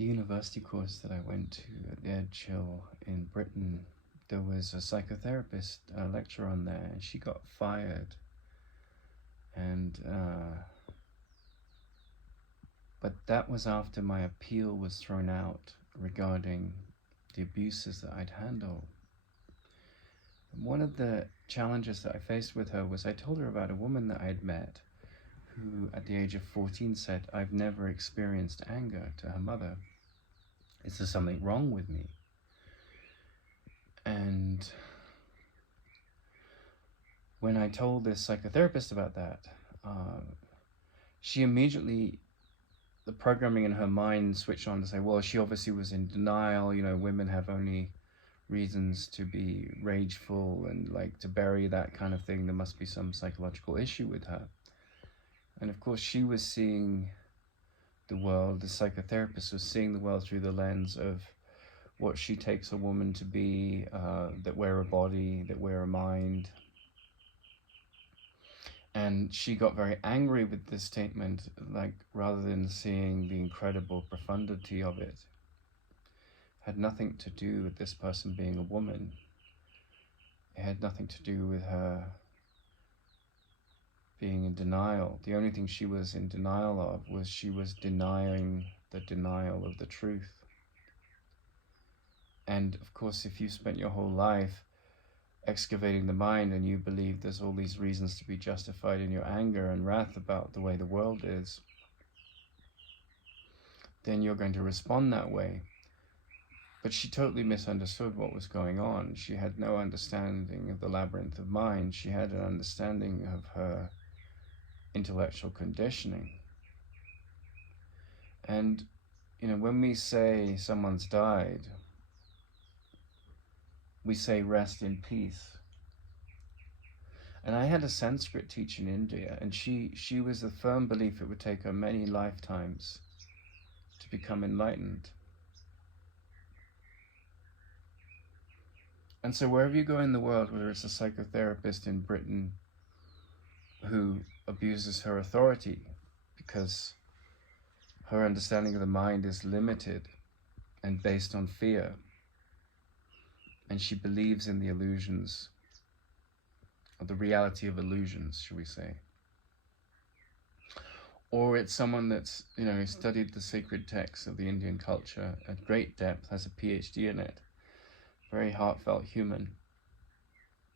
the university course that I went to at the Ed Chill in Britain, there was a psychotherapist lecturer on there, and she got fired. And but that was after my appeal was thrown out regarding the abuses that I'd handled. One of the challenges that I faced with her was I told her about a woman that I had met who at the age of 14 said, "I've never experienced anger," to her mother. "Is there something wrong with me?" And when I told this psychotherapist about that, she immediately, the programming in her mind switched on to say, well, she obviously was in denial. You know, women have only reasons to be rageful and like to bury that kind of thing. There must be some psychological issue with her. And of course, she was seeing the world, the psychotherapist was seeing the world through the lens of what she takes a woman to be, that wear a body, that wear a mind. And she got very angry with this statement, like, rather than seeing the incredible profundity of it. Had nothing to do with this person being a woman. It had nothing to do with her being in denial. The only thing she was in denial of was she was denying the denial of the truth. And of course, if you spent your whole life excavating the mind and you believe there's all these reasons to be justified in your anger and wrath about the way the world is, then you're going to respond that way. But she totally misunderstood what was going on. She had no understanding of the labyrinth of mind. She had an understanding of her intellectual conditioning. And, you know, when we say someone's died, we say rest in peace. And I had a Sanskrit teacher in India, and she was the firm belief it would take her many lifetimes to become enlightened. And so wherever you go in the world, whether it's a psychotherapist in Britain who abuses her authority because her understanding of the mind is limited and based on fear, and she believes in the illusions, or the reality of illusions, should we say. Or it's someone that's, you know, studied the sacred texts of the Indian culture at great depth, has a PhD in it, very heartfelt human.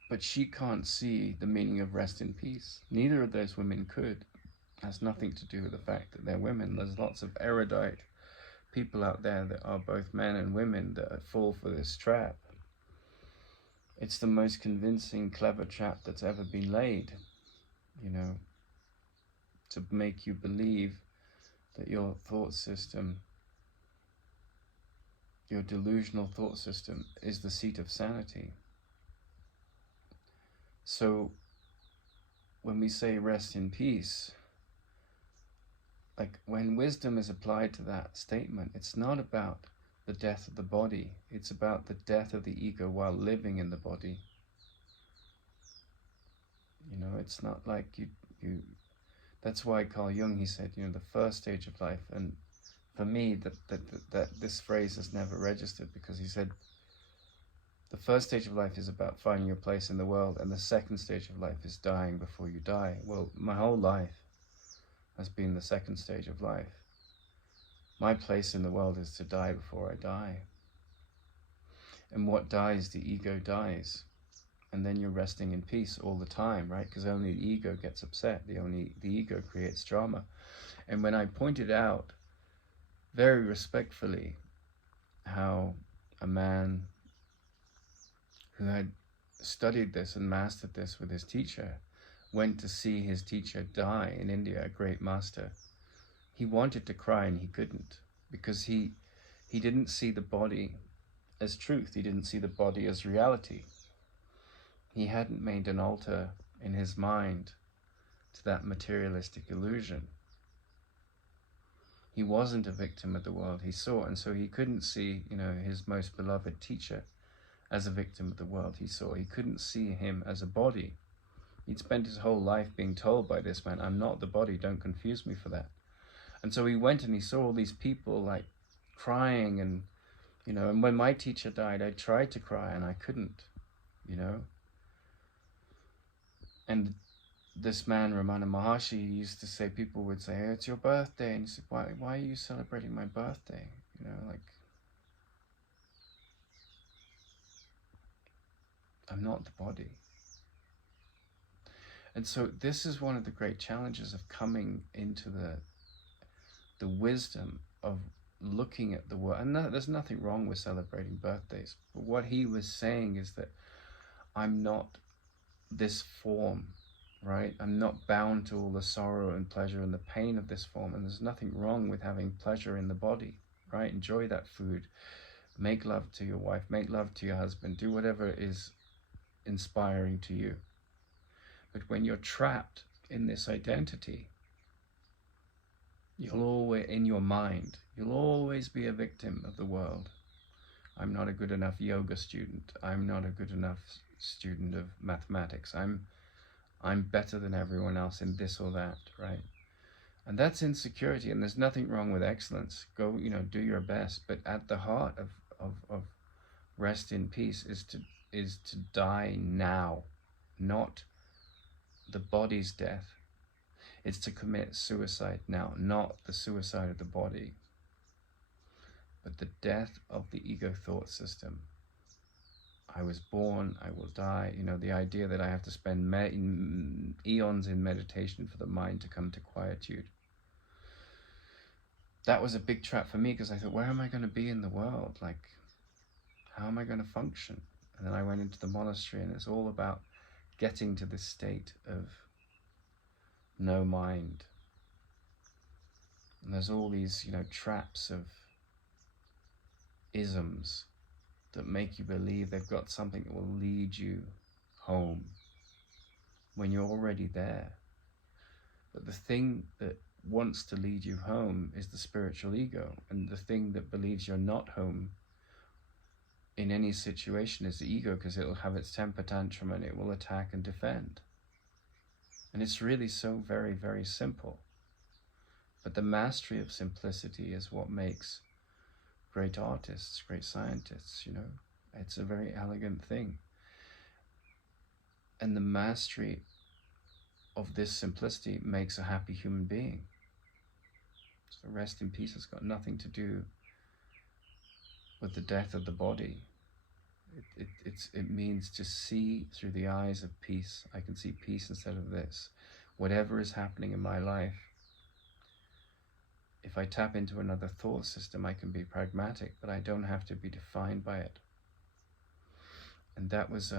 But she can't see the meaning of rest in peace. Neither of those women could. It has nothing to do with the fact that they're women. There's lots of erudite people out there that are both men and women that fall for this trap. It's the most convincing, clever trap that's ever been laid, you know, to make you believe that your thought system, your delusional thought system, is the seat of sanity. So when we say rest in peace, like when wisdom is applied to that statement, it's not about the death of the body, it's about the death of the ego while living in the body. You know, it's not like you that's why Carl Jung, he said, you know, the first stage of life. And for me, that this phrase has never registered, because he said the first stage of life is about finding your place in the world, and the second stage of life is dying before you die. Well, my whole life has been the second stage of life. My place in the world is to die before I die. And what dies? The ego dies. And then you're resting in peace all the time, right? Because only the ego gets upset. The ego creates drama. And when I pointed out very respectfully how a man who had studied this and mastered this with his teacher went to see his teacher die in India, a great master, he wanted to cry and he couldn't, because he didn't see the body as truth. He didn't see the body as reality. He hadn't made an altar in his mind to that materialistic illusion. He wasn't a victim of the world he saw, and so he couldn't see, you know, his most beloved teacher as a victim of the world he saw. He couldn't see him as a body. He'd spent his whole life being told by this man, I'm not the body, don't confuse me for that. And so he went and he saw all these people like crying, and and when my teacher died, I tried to cry and I couldn't, you know. And this man, Ramana Maharshi, used to say, people would say, "Hey, it's your birthday," and he said, why are you celebrating my birthday? Like, I'm not the body. And so this is one of the great challenges of coming into the wisdom of looking at the world. And there's nothing wrong with celebrating birthdays, but what he was saying is that I'm not this form, right? I'm not bound to all the sorrow and pleasure and the pain of this form, and there's nothing wrong with having pleasure in the body, right? Enjoy that food, make love to your wife, make love to your husband, do whatever is inspiring to you. But when you're trapped in this identity, you'll always, in your mind, you'll always be a victim of the world. I'm not a good enough yoga student. I'm not a good enough student of mathematics. I'm better than everyone else in this or that, right? And that's insecurity, and there's nothing wrong with excellence. Go, do your best. But at the heart of rest in peace is to die now, not the body's death. It's to commit suicide now, not the suicide of the body, but the death of the ego thought system. I was born, I will die. The idea that I have to spend eons in meditation for the mind to come to quietude. That was a big trap for me, because I thought, where am I going to be in the world? Like, how am I going to function? And then I went into the monastery, and it's all about getting to this state of no mind. And there's all these, traps of isms that make you believe they've got something that will lead you home when you're already there. But the thing that wants to lead you home is the spiritual ego, and the thing that believes you're not home in any situation is the ego, because it'll have its temper tantrum and it will attack and defend. And it's really so very, very simple. But the mastery of simplicity is what makes great artists, great scientists, It's a very elegant thing. And the mastery of this simplicity makes a happy human being. So rest in peace has got nothing to do with the death of the body. It means to see through the eyes of peace. I can see peace instead of this. Whatever is happening in my life, if I tap into another thought system, I can be pragmatic, but I don't have to be defined by it. And that was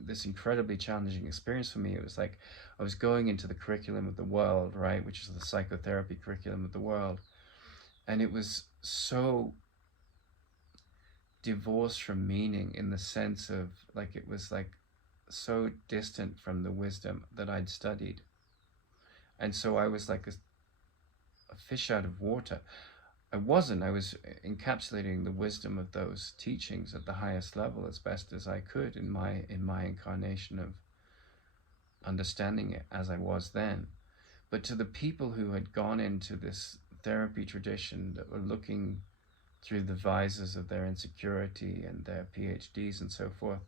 this incredibly challenging experience for me. It was like I was going into the curriculum of the world, right, which is the psychotherapy curriculum of the world, and it was so divorced from meaning, in the sense of, like, it was like so distant from the wisdom that I'd studied. And so I was like a fish out of water. I was encapsulating the wisdom of those teachings at the highest level as best as I could in my incarnation of understanding it as I was then. But to the people who had gone into this therapy tradition, that were looking through the visors of their insecurity and their PhDs and so forth,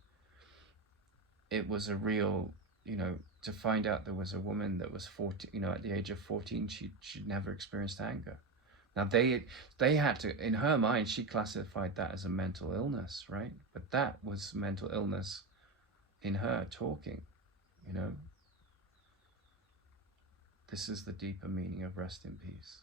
it was a real, to find out there was a woman that was 14, at the age of 14, she'd never experienced anger. Now they had to, in her mind, she classified that as a mental illness, right? But that was mental illness in her talking, This is the deeper meaning of rest in peace.